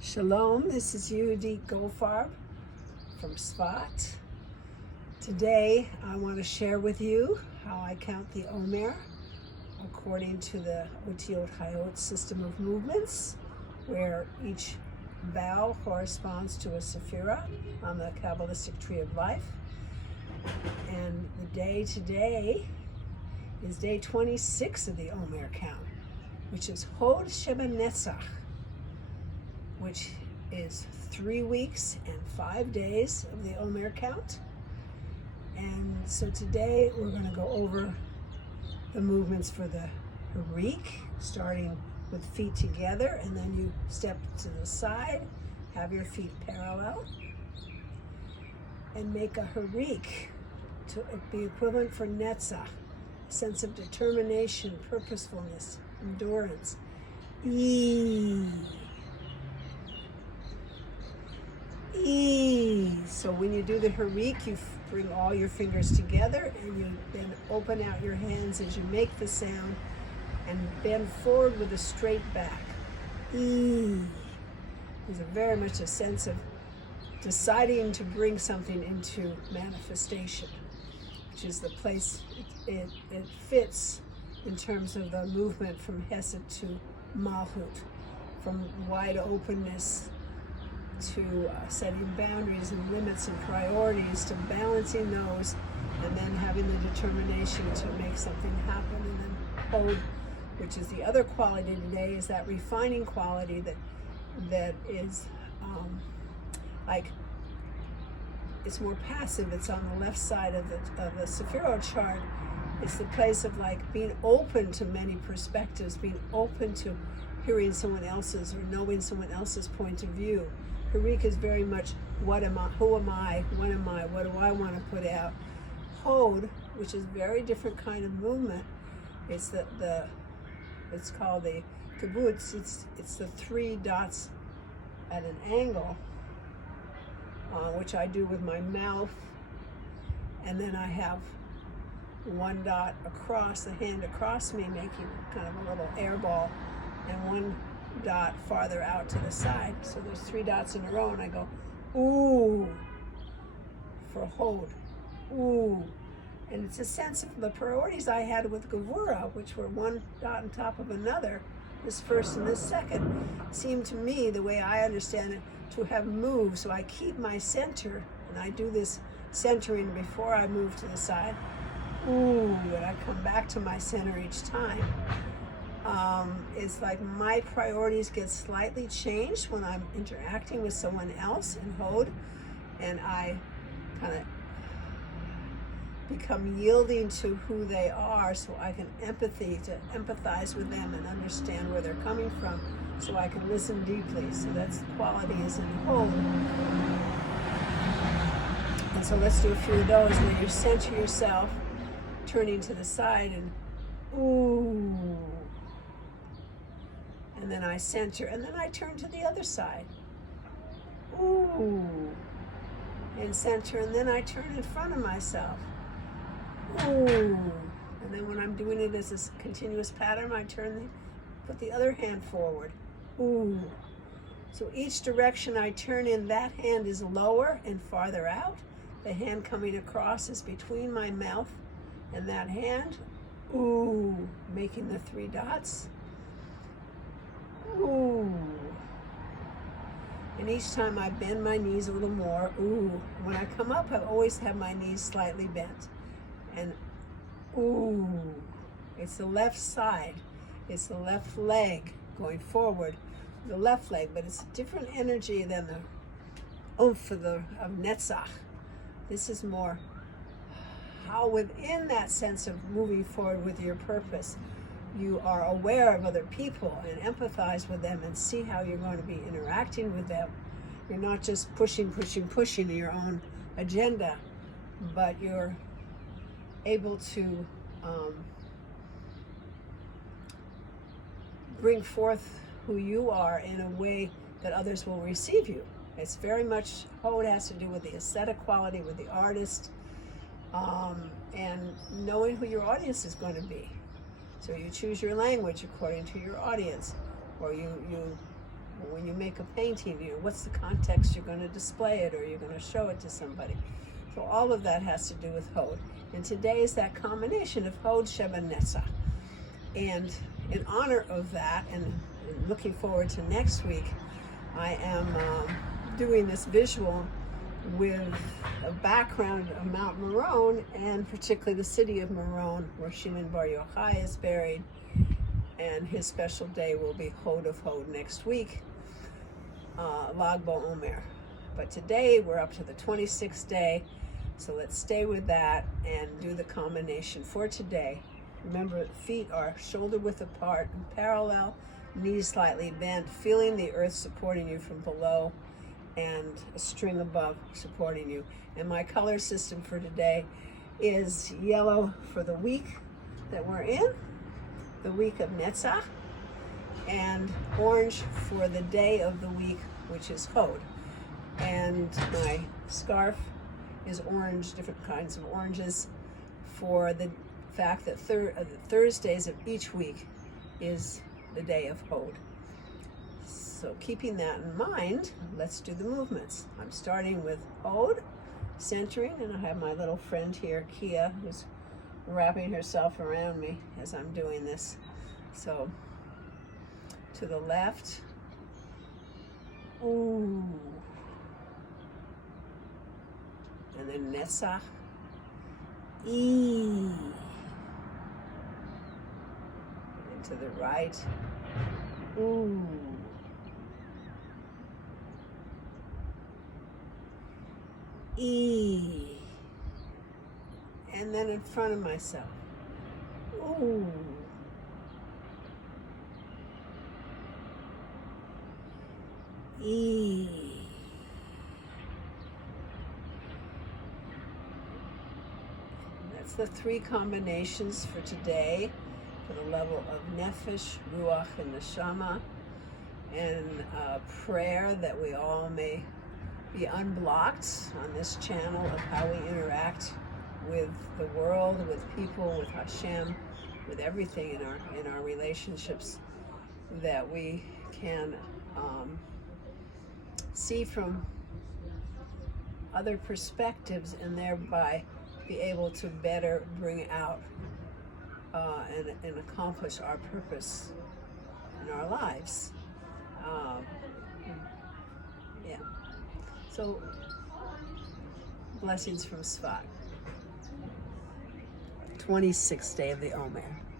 Shalom, this is Yehudit Goldfarb from Svat. Today I want to share with you how I count the Omer according to the Otiyot Hayyot system of movements, where each vowel corresponds to a sephira on the Kabbalistic tree of life. And the day today is day 26 of the Omer Count, which is Hod Sheba Netzach, which is 3 weeks and 5 days of the Omer Count. And so today we're going to go over the movements for the Chirik, starting with feet together, and then you step to the side, have your feet parallel, and make a Chirik to be equivalent for Netzach, a sense of determination, purposefulness, endurance. E. So when you do the Chirik, you bring all your fingers together and you then open out your hands as you make the sound and bend forward with a straight back. There's very much a sense of deciding to bring something into manifestation, which is the place it fits in terms of the movement from Hesed to Malchut, from wide openness to setting boundaries and limits and priorities, to balancing those, and then having the determination to make something happen. And then Hod, which is the other quality today, is that refining quality that is like, it's more passive. It's on the left side of the Sephirot chart. It's the place of like being open to many perspectives, being open to hearing someone else's or knowing someone else's point of view. Chirik is very much, what am I, who am I, what am I, what do I want to put out? Hod, which is a very different kind of movement, it's it's called the Kubutz. It's the 3 dots at an angle, which I do with my mouth, and then I have 1 dot across, the hand across me, making kind of a little air ball, and 1 dot farther out to the side. So there's 3 dots in a row, and I go, ooh, for Hod, ooh. And it's a sense of the priorities I had with Gevura, which were 1 dot on top of another, this first and this second, seemed to me, the way I understand it, to have moved. So I keep my center, and I do this centering before I move to the side. Ooh, and I come back to my center each time. It's like my priorities get slightly changed when I'm interacting with someone else in Hod, and I kind of become yielding to who they are, so I can empathize with them and understand where they're coming from, so I can listen deeply. So that's the quality is in Hod. And so let's do a few of those where you center yourself, turning to the side, and ooh. And then I center, and then I turn to the other side. Ooh. And center, and then I turn in front of myself. Ooh. And then when I'm doing it as a continuous pattern, I put the other hand forward. Ooh. So each direction I turn in, that hand is lower and farther out. The hand coming across is between my mouth and that hand. Ooh. Making the 3 dots. Ooh. And each time I bend my knees a little more. Ooh. When I come up, I always have my knees slightly bent. And ooh. It's the left side. It's the left leg going forward. The left leg, but it's a different energy than the oomph of Netzach. This is more how within that sense of moving forward with your purpose, you are aware of other people and empathize with them and see how you're going to be interacting with them. You're not just pushing your own agenda, but you're able to bring forth who you are in a way that others will receive you. It's very much, Hod has to do with the aesthetic quality, with the artist, and knowing who your audience is going to be. So you choose your language according to your audience, or you when you make a painting, what's the context you're going to display it or you're going to show it to somebody. So all of that has to do with Hod. And today is that combination of Hod, Sheva, Netzach. And in honor of that, and looking forward to next week, I am doing this visual with a background of Mount Meron, and particularly the city of Meron, where Shimon Bar Yochai is buried, and his special day will be Hod of Hod next week, Lag BaOmer. But today we're up to the 26th day, so let's stay with that and do the combination for today. Remember, feet are shoulder width apart and parallel, knees slightly bent, feeling the earth supporting you from below and a string above supporting you. And my color system for today is yellow for the week that we're in, the week of Netzach, and orange for the day of the week, which is Hod. And my scarf is orange, different kinds of oranges, for the fact that Thursdays of each week is the day of Hod. So keeping that in mind, let's do the movements. I'm starting with Hod, centering, and I have my little friend here, Kia, who's wrapping herself around me as I'm doing this. So to the left, ooh, and then Netzach, E, and to the right, ooh, E, and then in front of myself, ooh, E, that's the three combinations for today, for the level of Nefesh, Ruach, and Neshama, and prayer that we all may be unblocked on this channel of how we interact with the world, with people, with Hashem, with everything in our relationships, that we can see from other perspectives and thereby be able to better bring out and accomplish our purpose in our lives. Yeah. So, blessings from Svat. 26th day of the Omer.